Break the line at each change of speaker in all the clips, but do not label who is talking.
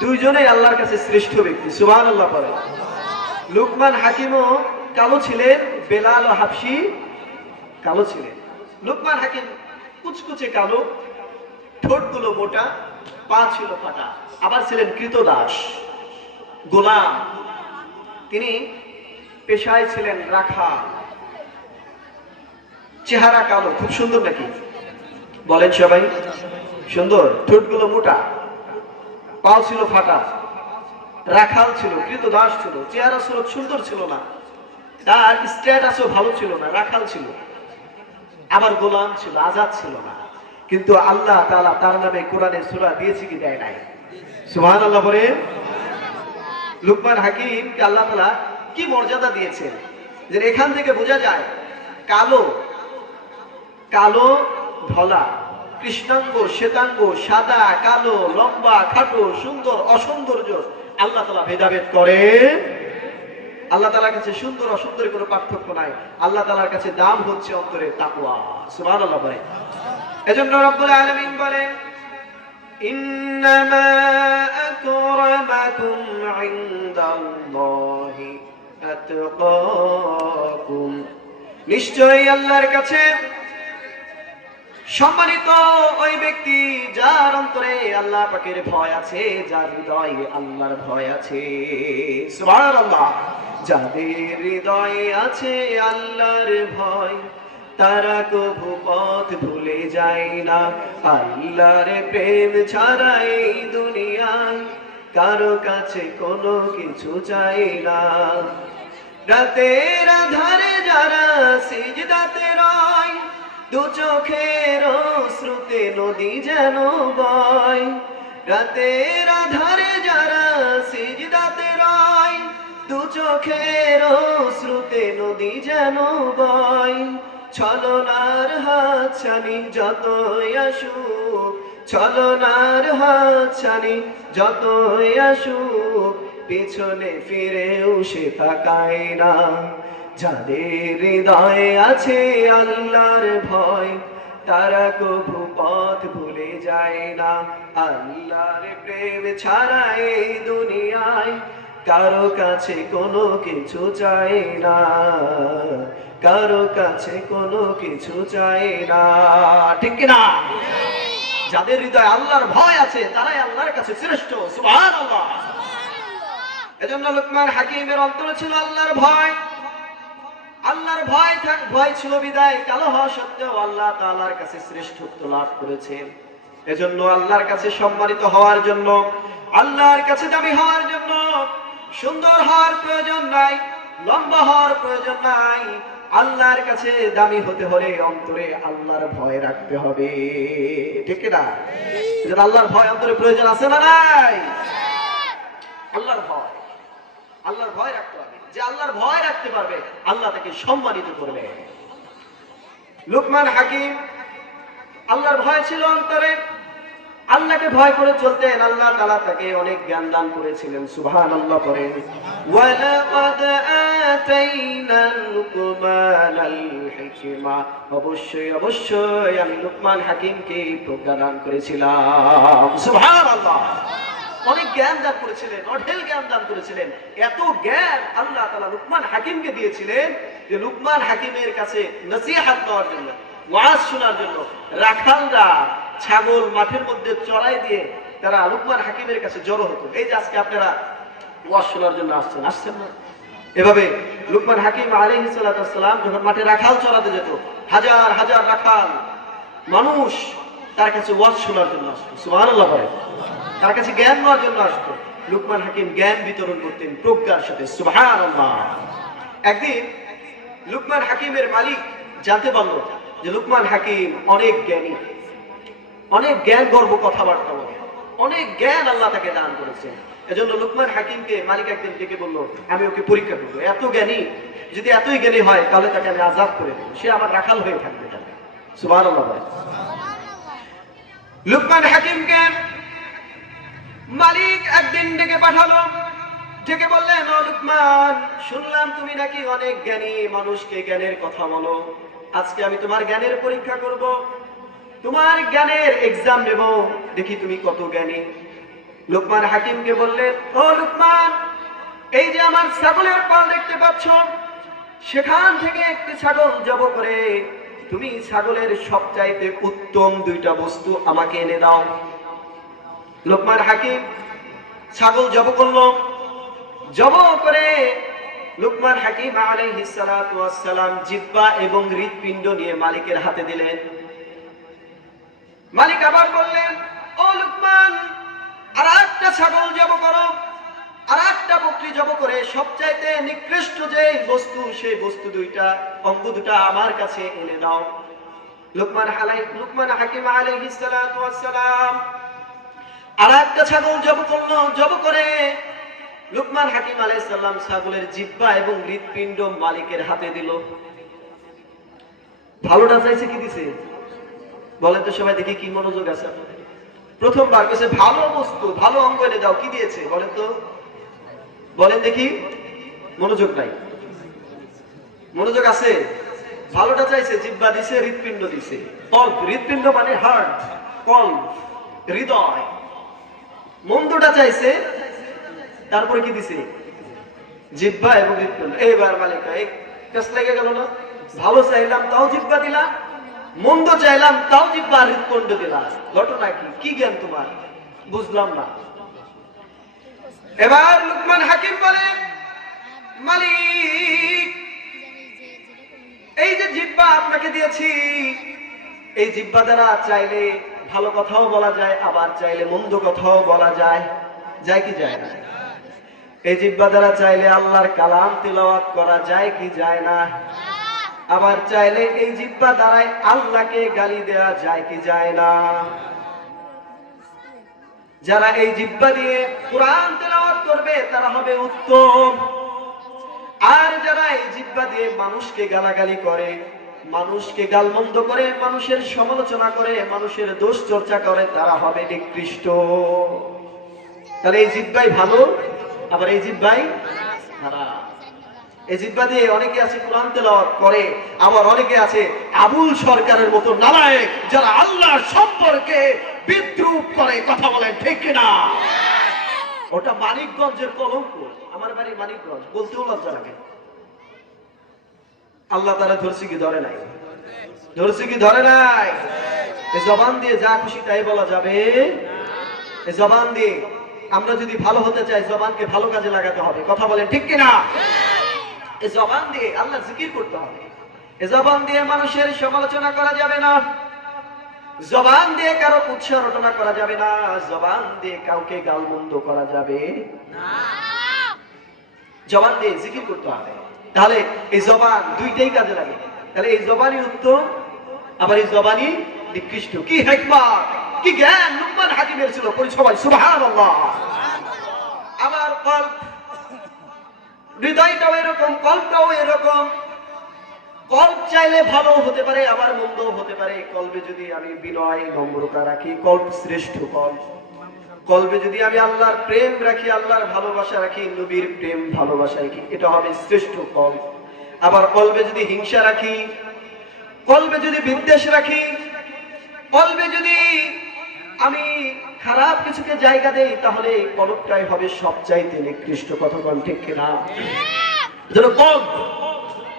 দুইজনেই আল্লাহর কাছে শ্রেষ্ঠ ব্যক্তি সুবহান আল্লাহ পরে লুকমান হাকিমও কালো ছিলেন, বেলাল ও হাফসি কালো ছিলেন। লুকমান হাকিম কুচকুচে কালো, ঠোঁটগুলো মোটা, পা ছিল ফাটা, আবার ছিলেন কৃতদাস, গোলাম। তিনি পেশায় ছিলেন রাখা চেহারা কালো, খুব সুন্দর নাকি? বলেন সবাই। সুন্দর, ঠোঁটগুলো মোটা। পাও ছিল ফাটা, রাখাল ছিল কৃত দাস ছিল, চেহারা ছিল, সুন্দর ছিল না। তার স্ট্যাটাসও ভালো ছিল না, রাখাল ছিল। আবার গোলাম ছিল, আজাদ ছিল না। কিন্তু আল্লাহ তালা তার নামে কোরআনে সুরা দিয়েছে কি দেয় নাই? সুবহানাল্লাহ বলে, লুকমান হাকিমকে আল্লাহ তালা কি মর্যাদা দিয়েছেন? যে এখান থেকে বোঝা যায়, কালো কালো ধলা কৃষ্ণাঙ্গ, শ্বেতাঙ্গ, সাদা, কালো, লম্বা, খাটো, সুন্দর, অসৌন্দর্য আল্লাহ তালা ভেদাভেদ করে। আল্লাহ তালার কাছে সুন্দর, অসুন্দরের কোনো পার্থক্য নাই। আল্লাহ তালার কাছে দাম হচ্ছে অন্তরে তাকুয়া সুবহান আল্লাহ বলে এজন্য রব্বুল আলামিন বলেন, ইন্নামা আকরামাকুম ইনদাল্লাহি আতকাকুম। নিশ্চয়ই আল্লাহর কাছে সম্মানিত ওই ব্যক্তি যার অন্তরে আল্লাহ পাকের ভয় আছে, যার হৃদয়ে আল্লাহর ভয় আছে। যাদের হৃদয়ে আছে আল্লাহর ভয়, তারা কবু পথ ভুলে যায় না। আল্লাহর প্রেম ছাড়া এই দুনিয়ায় কারও কাছে কোনো কিছু চাই না। রাতের আধারে যারা সিজদাতে রয় দু চোখের শ্রুতে নদী যেন বয়। রাতের আধারে যারা সিজদাতে রয়, দু চোখের শ্রুতে নদী যেন বয়। ছলনার হাত ছানি যতই আসুক, ছলনার হাত ছানি যতই আসুক, পিছনে ফিরেও সে তাকায় না। যাদের হৃদয়ে আছে আল্লাহর ভয় তারা কবু পথ ভুলে যায় না। আল্লাহর প্রেম ছাড়া এই দুনিয়ায় কারও কাছে কোনো কিছু চাই না। কারও কাছে কোনো কিছু চাই না। ঠিক না যাদের হৃদয় আল্লাহর ভয় আছে তারাই আল্লাহর কাছে শ্রেষ্ঠ। সুবহানাল্লাহ। এজন্য লোকমান হাকিমের অন্তরে ছিল আল্লাহর ভয়। আল্লাহর ভয় থাক, ভয় ছিল বিদায়, কালো হওয়া সত্ত্বেও আল্লাহ তাআলার কাছে শ্রেষ্ঠত্ব লাভ করেছেন। এজন্য আল্লাহর কাছে সম্মানিত হওয়ার জন্য, আল্লাহর কাছে দামি হওয়ার জন্য, সুন্দর হওয়ার প্রয়োজন নাই, লম্বা হওয়ার প্রয়োজন নাই, আল্লাহর কাছে দামি হতে হলে অন্তরে আল্লাহর ভয় রাখতে হবে। ঠিক না আল্লাহর ভয় অন্তরে প্রয়োজন আছে না নাই? আল্লাহর ভয় আল্লাহর ভয় রাখতে হবে। যে আল্লাহর ভয় রাখতে পারবে, আল্লাহ তাকে সম্মানিত করবে। লুকমান হাকিম, আল্লাহর ভয় ছিল অন্তরে। আল্লাহকে ভয় করে চলতেন, আল্লাহ তাআলা তাকে অনেক জ্ঞান দান করেছিলেন আতাইনা লুকমানাল হিকমা অবশ্যই অবশ্যই আমি লুকমান হাকিমকে প্রজ্ঞা দান করেছিলাম। সুবহানাল্লাহ। অনেক জ্ঞান দান করেছিলেন, অঢেল জ্ঞান দান করেছিলেন। এত জ্ঞান আল্লাহ তালা লুকমান হাকিমকে দিয়েছিলেন যে লুকমান হাকিমের কাছে নসিহাত নেওয়ার জন্য, ওয়াজ শোনার জন্য, রাখালরা ছাগল মাঠের মধ্যে চড়াই দিয়ে তারা লুকমান হাকিমের কাছে জড়ো হতো। এই যে আজকে আপনারা ওয়াজ শোনার জন্য আসছেন আসছেন না? এভাবে লুকমান হাকিম আলহি সাল্লাম যখন মাঠে রাখাল চড়াতে যেত, হাজার হাজার রাখাল, মানুষ তার কাছে ওয়াজ শোনার জন্য আসতো। সুবহানাল্লাহ বলে তার কাছে জ্ঞান নেওয়ার জন্য আসতো। লুকমান হাকিম জ্ঞান বিতরণ করতেন প্রজ্ঞার সাথে। সুবহানাল্লাহ। একদিন লুকমান হাকিমের মালিক জানতে পারল যে লুকমান হাকিম অনেক জ্ঞানী। অনেক জ্ঞান গর্ব কথাবার্তা বলে। অনেক জ্ঞান আল্লাহ তাকে দান করেছে এজন্য লুকমান হাকিমকে মালিক একদিন ডেকে বলল, আমি ওকে পরীক্ষা করব। এত জ্ঞানী, যদি এতই জ্ঞানী হয়, তাহলে তাকে আমি আজাদ করে দেবো। সে আমার রাখাল হয়ে থাকবে তাহলে। সুবহানাল্লাহ বলে লুকমান হাকিমকে মালিক একদিন ডেকে পাঠালো। ডেকে বললেন "ও লুকমান, শুনলাম তুমি নাকি অনেক জ্ঞানী মানুষকে জ্ঞানের কথা বলো। আজকে আমি তোমার জ্ঞানের পরীক্ষা করব। তোমার জ্ঞানের এক্সাম নেব। দেখি তুমি কত জ্ঞানী। লুকমান হাকিমকে বললেন ও লুকমান, এই যে আমার ছাগলের পাল দেখতে পাচ্ছ, সেখান থেকে একটি ছাগল জব করে তুমি ছাগলের সবচাইতে উত্তম দুইটা বস্তু আমাকে এনে দাও। লোকমান হাকিম ছাগল জব করল। জব করে লুকমান হাকিম আলাইহিস সালাতু জিব্বা এবং হৃৎপিণ্ড নিয়ে মালিকের হাতে দিলেন। মালিক আবার বললেন, ও লুকমান আর একটা ছাগল জব করো। একটা জব করে সবচাইতে নিকৃষ্ট যে বস্তু, সেই বস্তু দুইটা, অঙ্গ দুটা আমার কাছে এনে দাও। লুকমান হালাই লুকমান হাকিম আলাইহিস সালাতু ওয়াস সালাম আর একটা ছাগল জব করল, জব করে লুকমান হাকিম আলাইহিস সালাম ছাগলের জিব্বা এবং হৃৎপিণ্ড মালিকের হাতে দিল। ভালোটা চাইছে কি দিছে? বলেন তো সবাই দেখি কি মনোযোগ আছে প্রথমবার কেছে ভালো বস্তু, ভালো অঙ্গ এনে দাও। কি দিয়েছে? বলেন তো। বলেন দেখি, মনোযোগ নাই। মনোযোগ আছে? ভালোটা চাইছে জিব্বা দিছে, হৃৎপিণ্ড দিছে। কল্প হৃৎপিণ্ড মানে হার্ট কল্প হৃদয়। মন্দটা চাইছে, তারপরে কি দিছে? জিব্বা এবং হৃৎপিণ্ড। এইবার মালিকা, এই কাজ লেগে গেল না? ভালো চাইলাম, তাও জিব্বা দিলা। মন্দ চাইলাম, তাও জিব্বা হৃৎপিণ্ড দিলা। ঘটনা কি? কি জ্ঞান তোমার? বুঝলাম না। এবার লুকমান হাকিম বলে, মালিক, এই যে জিব্বা আপনাকে দিয়েছি, এই জিব্বা দ্বারা চাইলে ভালো কথাও বলা যায়, আবার চাইলে মন্দ কথাও বলা যায় যায় কি যায় না? এই জিব্বা দ্বারা চাইলে আল্লাহর কালাম তিলাওয়াত করা যায় কি যায় না? আবার চাইলে এই জিব্বা দ্বারাই আল্লাহকে গালি দেওয়া যায় কি যায় না? যারা এই জিব্বা দিয়ে কোরআন করবে, তারা হবে উত্তম। আর যারা এই জিব্বা দিয়ে মানুষকে গালাগালি করে, মানুষকে গালমন্দ করে, মানুষের সমালোচনা করে, মানুষের দোষ চর্চা করে, তারা হবে নিকৃষ্ট। তাহলে এই জিব্বাই ভালো, আবার এই জিব্বাই এই জিব্বা দিয়ে অনেকে আছে কোরআন তেলাওয়াত করে, আবার অনেকে আছে আবুল সরকারের মতো নালায়েক, যারা আল্লাহ সম্পর্কে বিদ্রুপ করে, কথা বলেন ঠিক কিনা? ওটা মানিকগঞ্জের কলঙ্ক। আমার বাড়ি মানিকগঞ্জ। বলতেও লজ্জা লাগে। আল্লাহ তারা ধরছে কি ধরে নাই? ধরছে কি ধরে নাই? জবান দিয়ে যা খুশি তাই বলা যাবে। জবান দিয়ে আমরা যদি ভালো হতে চাই, জবানকে ভালো কাজে লাগাতে হবে। কথা বলেন ঠিক কিনা? জবান দিয়ে আল্লাহ জিকির করতে হবে। এই জবান দিয়ে মানুষের সমালোচনা করা যাবে না। জবান দিয়ে কারও উৎসাহ রটনা করা যাবে না, জবান দিয়ে কাউকে গালমন্দ করা যাবে জবান দিয়ে জিকির করতে হবে। তাহলে এই জবান দুইটাই কাজে লাগে। তাহলে এই জবানই উত্তম, আবার এই জবানই নিকৃষ্ট। কি হেকমা কি জ্ঞান লুকমান হাকিমের ছিল পরি সবাই, সুবহানাল্লাহ। আমার কল্প, হৃদয়টাও এরকম, কল্পটাও এরকম। কল্প চাইলে ভালো হতে পারে আবার মন্দ হতে পারে। কল্পে যদি আমি বিনয়, নম্রতা রাখি কল্প শ্রেষ্ঠ কল্প কল্পে যদি আমি আল্লাহর প্রেম রাখি, আল্লাহর ভালোবাসা রাখি, নবীর প্রেম, ভালোবাসা রাখি, এটা হবে শ্রেষ্ঠ কল্প আবার কল্পে যদি হিংসা রাখি কল্পে যদি বিদ্বেষ রাখি কল্পে যদি আমি খারাপ কিছুকে জায়গা দেই, তাহলে কলপটাই হবে সবচাইতে নিকৃষ্ট কথা ঠিক কিনা? যেন কল্প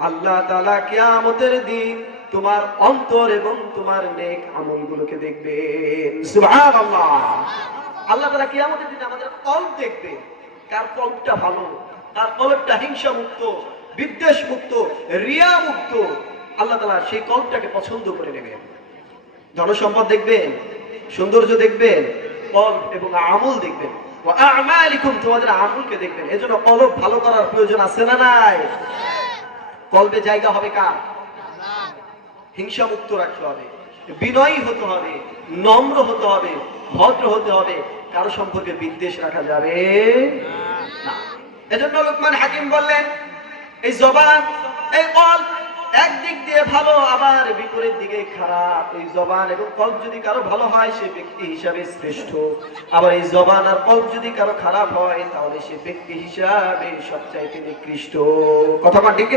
আল্লাহ তাআলা কিয়ামতের দিন তোমার অন্তর এবং তোমার নেক আমলগুলোকে দেখবেন সুবহানাল্লাহ। আল্লাহ তাআলা কিয়ামতের দিন আমাদের কল্প দেখবে। কার কল্পটা ভালো, কার কল্পটা হিংসা মুক্ত বিদ্বেষ মুক্ত রিয়া মুক্ত আল্লাহ তাআলা সেই কল্পটাকে পছন্দ করে নেবেন। জনসম্পদ দেখবেন, সৌন্দর্য দেখবেন, কল্প এবং আমল দেখবেন। আমালিকুম, তোমাদের আমলকে দেখবেন। এজন্য কলব ভালো করার প্রয়োজন আছে না নাই? কলবে জায়গা হবে কার? হিংসা মুক্ত রাখতে হবে, বিনয়ী হতে হবে, নম্র হতে হবে, ভদ্র হতে হবে, কারও সম্পর্কে বিদ্বেষ রাখা যাবে এজন্য লোকমান হাকিম বললেন, এই জবান, এই কল একদিক দিয়ে ভালো, আবার বিপরীত দিকে খারাপ। এই জবান এবং কল যদি কারও ভালো হয়, সে ব্যক্তি হিসাবে শ্রেষ্ঠ। আবার এই জবান আর কল যদি কারও খারাপ হয়, তাহলে সে ব্যক্তি হিসাবে সবচাইতে নিকৃষ্ট। কথা ঠিক